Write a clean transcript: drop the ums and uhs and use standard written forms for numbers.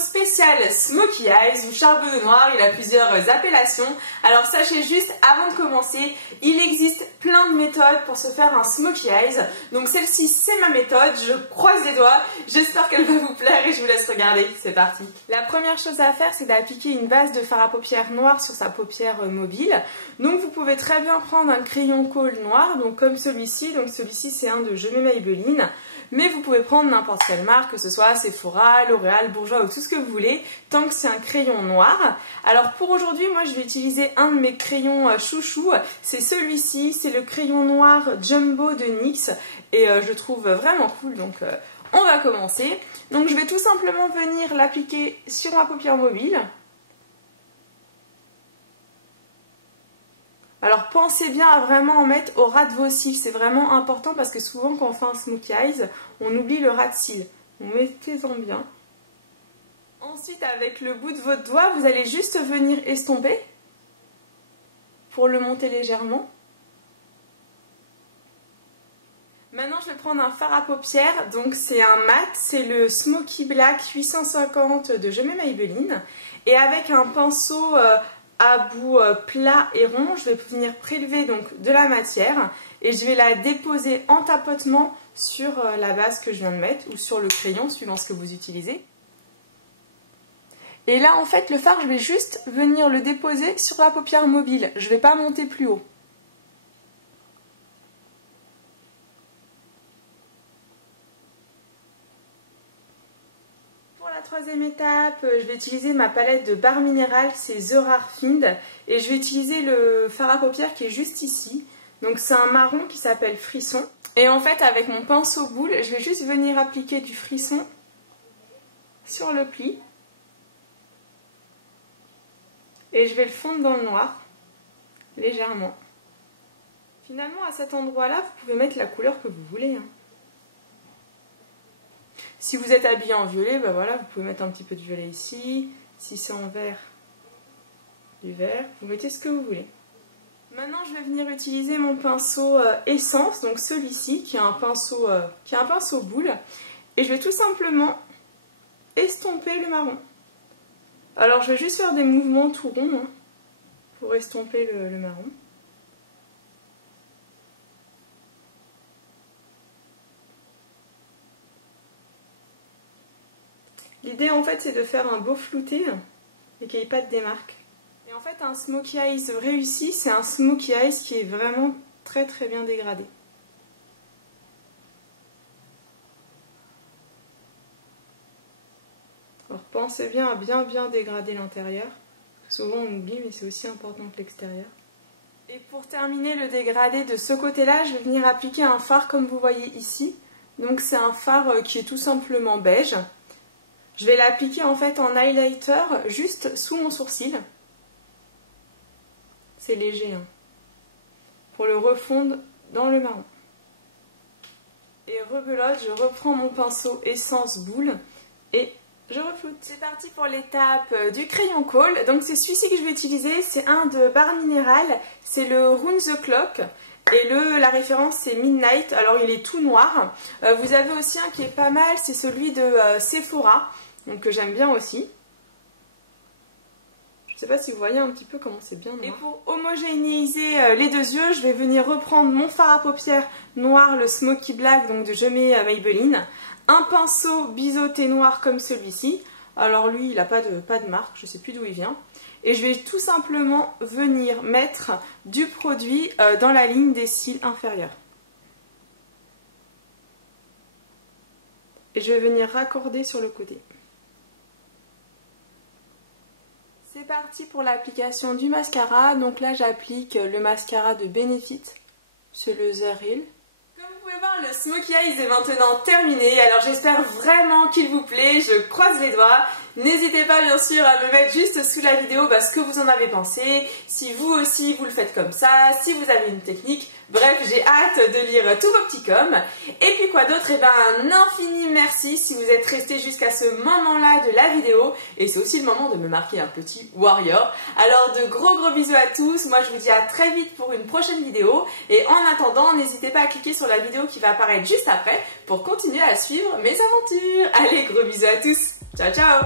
spéciale Smokey Eyes ou charbonneau noir, il a plusieurs appellations. Alors sachez juste, avant de commencer, il existe plein de méthodes pour se faire un Smokey Eyes. Donc celle-ci, c'est ma méthode, je croise les doigts, j'espère qu'elle va vous plaire et je vous laisse regarder, c'est parti. La première chose à faire, c'est d'appliquer une base de fard à paupières noir sur sa paupière mobile. Donc vous pouvez très bien prendre un crayon colle noir, donc comme celui-ci. Donc celui-ci, c'est un de Je mets Maybelline. Mais vous pouvez prendre n'importe quelle marque, que ce soit Sephora, L'Oréal, Bourjois ou tout ce que vous voulez, tant que c'est un crayon noir. Alors pour aujourd'hui, moi je vais utiliser un de mes crayons chouchou, c'est celui-ci, c'est le crayon noir Jumbo de NYX et je trouve vraiment cool, donc on va commencer. Donc je vais tout simplement venir l'appliquer sur ma paupière mobile. Alors pensez bien à vraiment en mettre au ras de vos cils, c'est vraiment important parce que souvent quand on fait un Smokey Eyes, on oublie le ras de cils. Donc mettez-en bien. Ensuite avec le bout de votre doigt, vous allez juste venir estomper pour le monter légèrement. Maintenant je vais prendre un fard à paupières, donc c'est un mat, c'est le Smoky Black 850 de Je mets Maybelline. Et avec un pinceau à bout plat et rond, je vais venir prélever donc de la matière et je vais la déposer en tapotement sur la base que je viens de mettre ou sur le crayon suivant ce que vous utilisez. Et là en fait le fard je vais juste venir le déposer sur la paupière mobile, je ne vais pas monter plus haut. Troisième étape, je vais utiliser ma palette de Barre Minéral, c'est The Rare Find et je vais utiliser le fard à paupières qui est juste ici. Donc c'est un marron qui s'appelle Frisson et en fait avec mon pinceau boule, je vais juste venir appliquer du frisson sur le pli et je vais le fondre dans le noir légèrement. Finalement à cet endroit là, vous pouvez mettre la couleur que vous voulez, hein. Si vous êtes habillé en violet, ben voilà, vous pouvez mettre un petit peu de violet ici. Si c'est en vert, du vert. Vous mettez ce que vous voulez. Maintenant, je vais venir utiliser mon pinceau Essence, donc celui-ci, qui est un pinceau boule. Et je vais tout simplement estomper le marron. Alors, je vais juste faire des mouvements tout ronds, hein, pour estomper le marron. L'idée en fait c'est de faire un beau flouté et qu'il n'y ait pas de démarque. Et en fait un Smokey Eyes réussi, c'est un Smokey Eyes qui est vraiment très très bien dégradé. Alors pensez bien à bien dégrader l'intérieur. Souvent on oublie mais c'est aussi important que l'extérieur. Et pour terminer le dégradé de ce côté-là, je vais venir appliquer un fard comme vous voyez ici. Donc c'est un fard qui est tout simplement beige. Je vais l'appliquer en fait en highlighter juste sous mon sourcil. C'est léger, hein, pour le refondre dans le marron. Et rebelote, je reprends mon pinceau Essence boule et je refloute. C'est parti pour l'étape du crayon colle. Donc c'est celui-ci que je vais utiliser, c'est un de Barre Minéral, c'est le Round the Clock. Et la référence c'est Midnight, alors il est tout noir. Vous avez aussi un qui est pas mal, c'est celui de Sephora. Donc que j'aime bien aussi. Je ne sais pas si vous voyez un petit peu comment c'est bien noir. Et pour homogénéiser les deux yeux, je vais venir reprendre mon fard à paupières noir, le Smoky Black, donc de Je mets Maybelline. Un pinceau biseauté noir comme celui-ci. Alors lui, il n'a pas de marque, je ne sais plus d'où il vient. Et je vais tout simplement venir mettre du produit dans la ligne des cils inférieurs. Et je vais venir raccorder sur le côté. C'est parti pour l'application du mascara. Donc là j'applique le mascara de Benefit, c'est le The Real. Comme vous pouvez voir, le Smokey Eyes est maintenant terminé. Alors j'espère vraiment qu'il vous plaît, je croise les doigts. N'hésitez pas bien sûr à me mettre juste sous la vidéo ce que vous en avez pensé, si vous aussi vous le faites comme ça, si vous avez une technique. Bref, j'ai hâte de lire tous vos petits coms. Et puis quoi d'autre? Et ben un infini merci si vous êtes resté jusqu'à ce moment-là de la vidéo. Et c'est aussi le moment de me marquer un petit warrior. Alors de gros bisous à tous. Moi je vous dis à très vite pour une prochaine vidéo. Et en attendant, n'hésitez pas à cliquer sur la vidéo qui va apparaître juste après pour continuer à suivre mes aventures. Allez, gros bisous à tous. Ciao ciao.